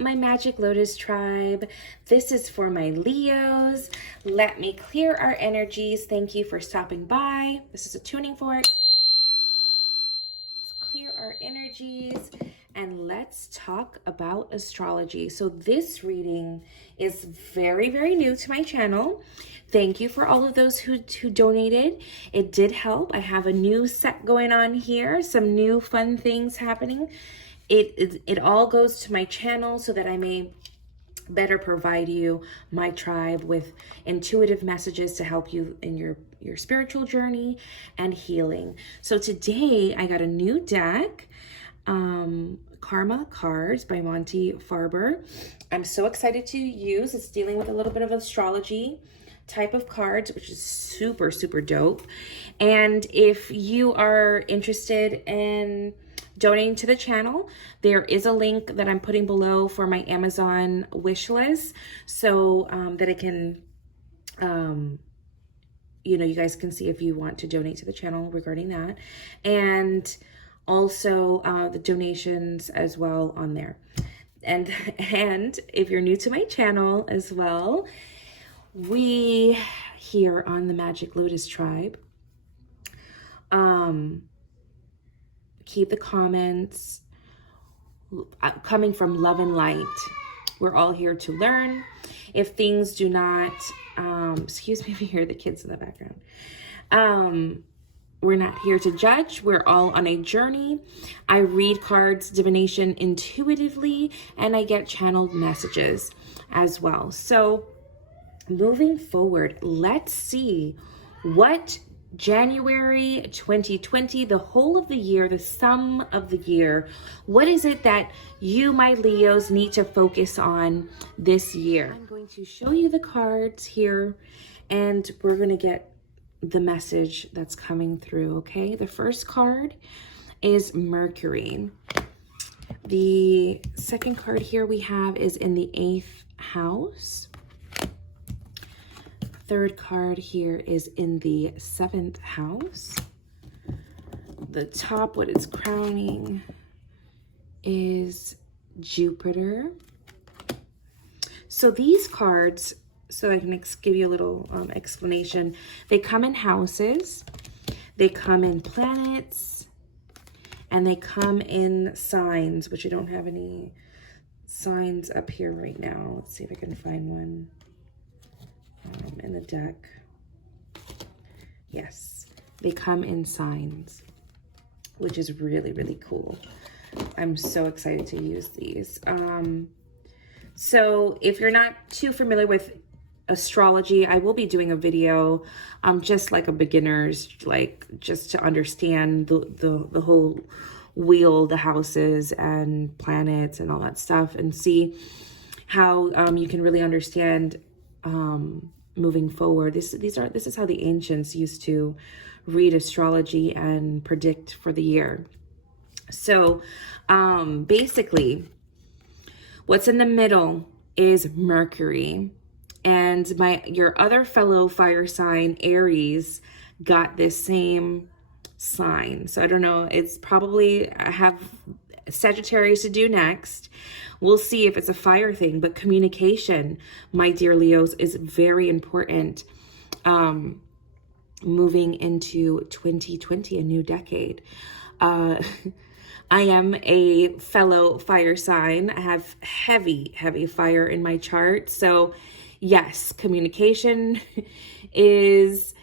my Magick Lotus tribe. This is for my Leos. Let me clear our energies. Thank you for stopping by. This is a tuning fork. Let's clear our energies and let's talk about astrology. So this reading is very, very new to my channel. Thank you for all of those who donated. It did help. I have a new set going on here, some new fun things happening. It all goes to my channel so that I may better provide you, my tribe, with intuitive messages to help you in your spiritual journey and healing. So today I got a new deck, Karma Cards by Monty Farber. I'm so excited to use. It's dealing with a little bit of astrology type of cards, which is super, super dope. And if you are interested in donating to the channel, there is a link that I'm putting below for my Amazon wish list, so that I can, you guys can see if you want to donate to the channel regarding that, and also the donations as well on there. And if you're new to my channel as well, we here on the Magick Lotus tribe, keep the comments coming from love and light. We're all here to learn. If things do not, excuse me if you hear the kids in the background. We're not here to judge. We're all on a journey. I read cards, divination intuitively, and I get channeled messages as well. So moving forward, let's see what January 2020, the whole of the year, the sum of the year, what is it that you, my Leos, need to focus on this year? I'm going to show you the cards here, and we're going to get the message that's coming through, okay? The first card is Mercury. The second card here we have is in the 8th house. Third card here is in the 7th house. The top, what it's crowning, is Jupiter. So these cards, so I can give you a little explanation, they come in houses, they come in planets, and they come in signs, which I don't have any signs up here right now. Let's see if I can find one. In the deck. Yes, they come in signs, which is really, really cool. I'm so excited to use these. So if you're not too familiar with astrology, I will be doing a video, just like a beginner's, like just to understand the whole wheel, the houses and planets and all that stuff, and see how you can really understand moving forward. This is how the ancients used to read astrology and predict for the year. So basically what's in the middle is Mercury, and your other fellow fire sign, Aries, got this same sign. So I don't know, it's probably, I have Sagittarius to do next. We'll see if it's a fire thing, but communication, my dear Leos, is very important. Moving into 2020, a new decade. I am a fellow fire sign. I have heavy, heavy fire in my chart. So yes, communication is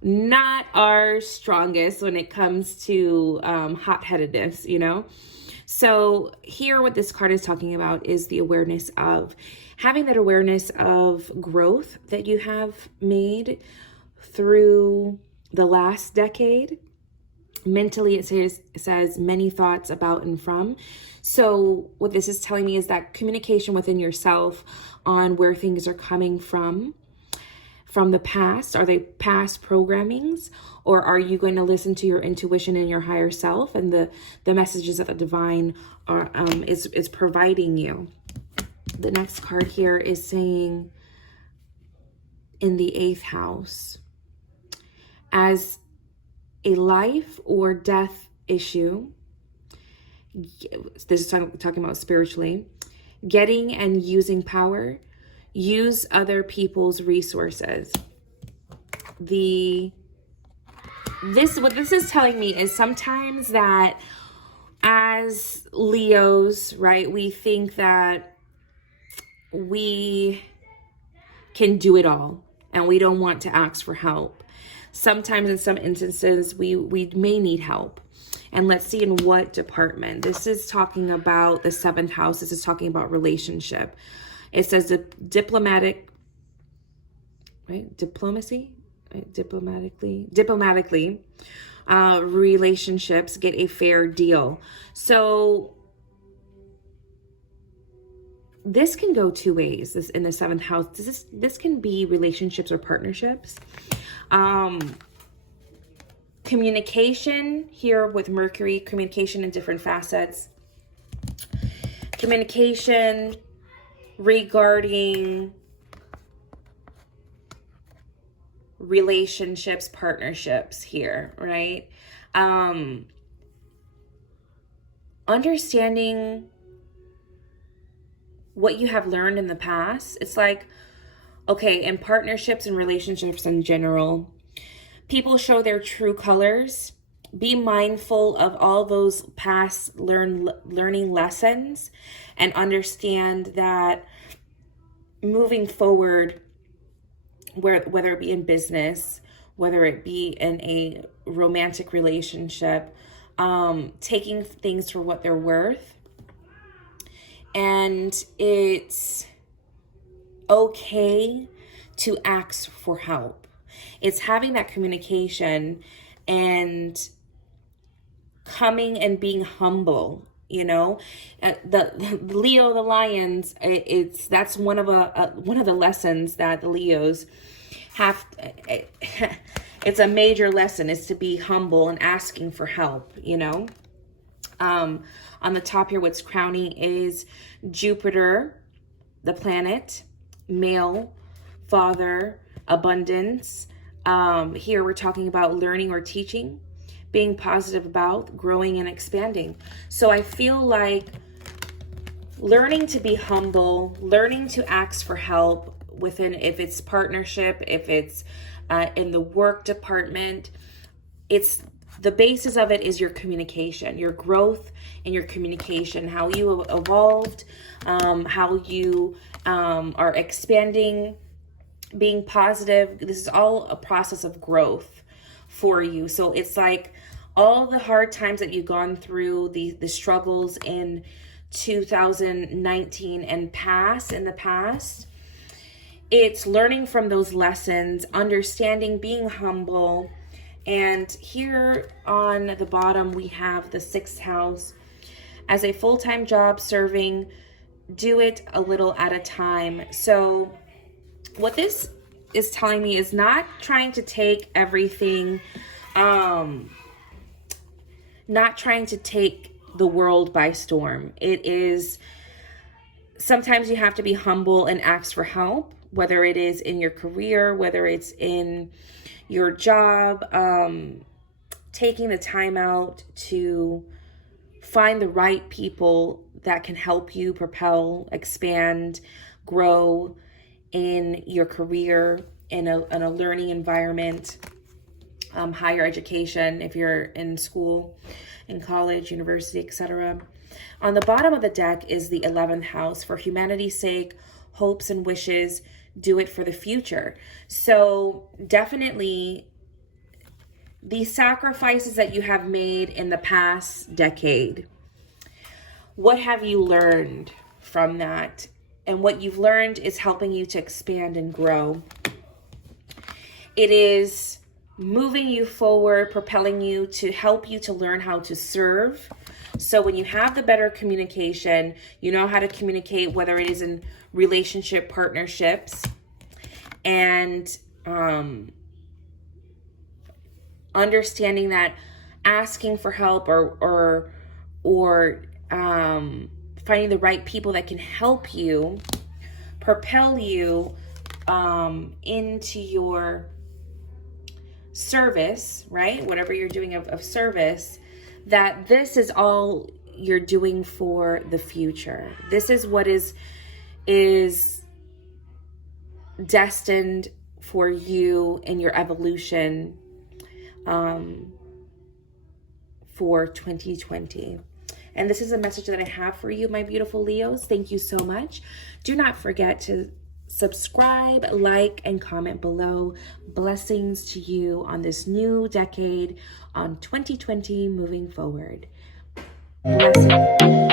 not our strongest when it comes to hot-headedness, So here what this card is talking about is the awareness of having that awareness of growth that you have made through the last decade. Mentally, it says many thoughts about and from. So what this is telling me is that communication within yourself on where things are coming from the past. Are they past programmings, or are you going to listen to your intuition and your higher self and the messages that the divine are is providing you? The next card here is saying in the 8th house, as a life or death issue, this is talking about spiritually, getting and using power, use other people's resources. What this is telling me is sometimes that as Leos, right, we think that we can do it all and we don't want to ask for help. Sometimes in some instances, we may need help. And let's see in what department. This is talking about the 7th house. This is talking about relationship. It says the diplomacy, right? Diplomatically, relationships get a fair deal. So this can go two ways. This in the 7th house. This can be relationships or partnerships. Communication here with Mercury, communication in different facets. Communication regarding relationships, partnerships here, right? Understanding what you have learned in the past. It's like, okay, in partnerships and relationships in general, people show their true colors. Be mindful of all those past learning lessons and understand that moving forward, whether it be in business, whether it be in a romantic relationship, taking things for what they're worth. And it's okay to ask for help. It's having that communication and coming and being humble, you know. The Leo, the lions, that's one of the lessons that the Leos have. It's a major lesson, is to be humble and asking for help, you know. On the top here, what's crowning is Jupiter, the planet, male, father, abundance. Here we're talking about learning or teaching, being positive about, growing and expanding. So I feel like learning to be humble, learning to ask for help within, if it's partnership, if it's in the work department, it's the basis of it is your communication, your growth and your communication, how you evolved, how you are expanding, being positive. This is all a process of growth for you. So it's like all the hard times that you've gone through, the struggles in 2019 and in the past, it's learning from those lessons, understanding, being humble. And here on the bottom, we have the 6th house. As a full-time job serving, do it a little at a time. So what this is telling me is not trying to take everything, not trying to take the world by storm. It is, sometimes you have to be humble and ask for help, whether it is in your career, whether it's in your job, taking the time out to find the right people that can help you propel, expand, grow in your career, in a learning environment, higher education, if you're in school, in college, university, etc. On the bottom of the deck is the 11th house. For humanity's sake, hopes and wishes, do it for the future. So definitely the sacrifices that you have made in the past decade, what have you learned from that? And what you've learned is helping you to expand and grow. It is moving you forward, propelling you to help you to learn how to serve. So when you have the better communication, you know how to communicate, whether it is in relationship, partnerships, and understanding that asking for help or finding the right people that can help you, propel you into your service, right? Whatever you're doing of service, that this is all you're doing for the future. This is what is destined for you in your evolution for 2020. And this is a message that I have for you, my beautiful Leos. Thank you so much. Do not forget to subscribe, like, and comment below. Blessings to you on this new decade, on 2020 moving forward. Blessings.